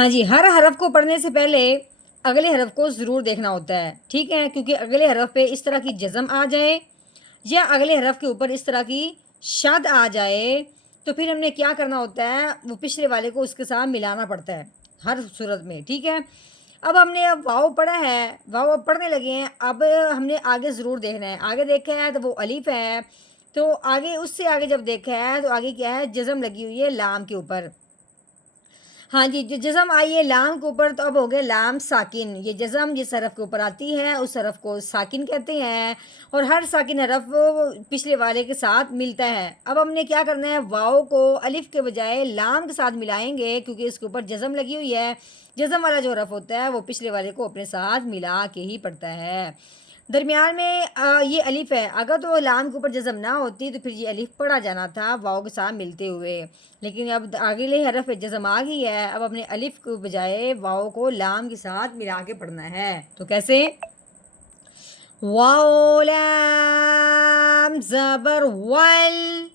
ہاں جی، ہر حرف کو پڑھنے سے پہلے اگلے حرف کو ضرور دیکھنا ہوتا ہے، ٹھیک ہے؟ کیونکہ اگلے حرف پہ اس طرح کی جزم آ جائے یا اگلے حرف کے اوپر اس طرح کی شد آ جائے تو پھر ہم نے کیا کرنا ہوتا ہے، وہ پچھلے والے کو اس کے ساتھ ملانا پڑتا ہے ہر صورت میں، ٹھیک ہے؟ اب ہم نے واؤ پڑھا ہے، واؤ اب پڑھنے لگے ہیں، اب ہم نے آگے ضرور دیکھنا ہے، آگے دیکھا ہے تو وہ الف ہے، تو آگے اس سے آگے جب دیکھا ہے تو آگے کیا ہے، جزم لگی ہوئی ہے لام کے اوپر۔ ہاں جی، جو جزم آئی ہے لام کے اوپر تو اب ہو گیا لام ساکن، یہ جزم جس حرف کے اوپر آتی ہے اس حرف کو ساکن کہتے ہیں، اور ہر ساکن حرف پچھلے والے کے ساتھ ملتا ہے۔ اب ہم نے کیا کرنا ہے، واؤ کو الف کے بجائے لام کے ساتھ ملائیں گے کیونکہ اس کے اوپر جزم لگی ہوئی ہے، جزم والا جو حرف ہوتا ہے وہ پچھلے والے کو اپنے ساتھ ملا کے ہی پڑھتا ہے۔ درمیان میں یہ الف ہے، اگر تو لام کے اوپر جزم نہ ہوتی تو پھر یہ الف پڑھا جانا تھا واؤ کے ساتھ ملتے ہوئے، لیکن اب اگلے حرف پہ جزم آ گئی ہے، اب اپنے الف کے بجائے واؤ کو لام کے ساتھ ملا کے پڑھنا ہے۔ تو کیسے؟ واو لام زبر ول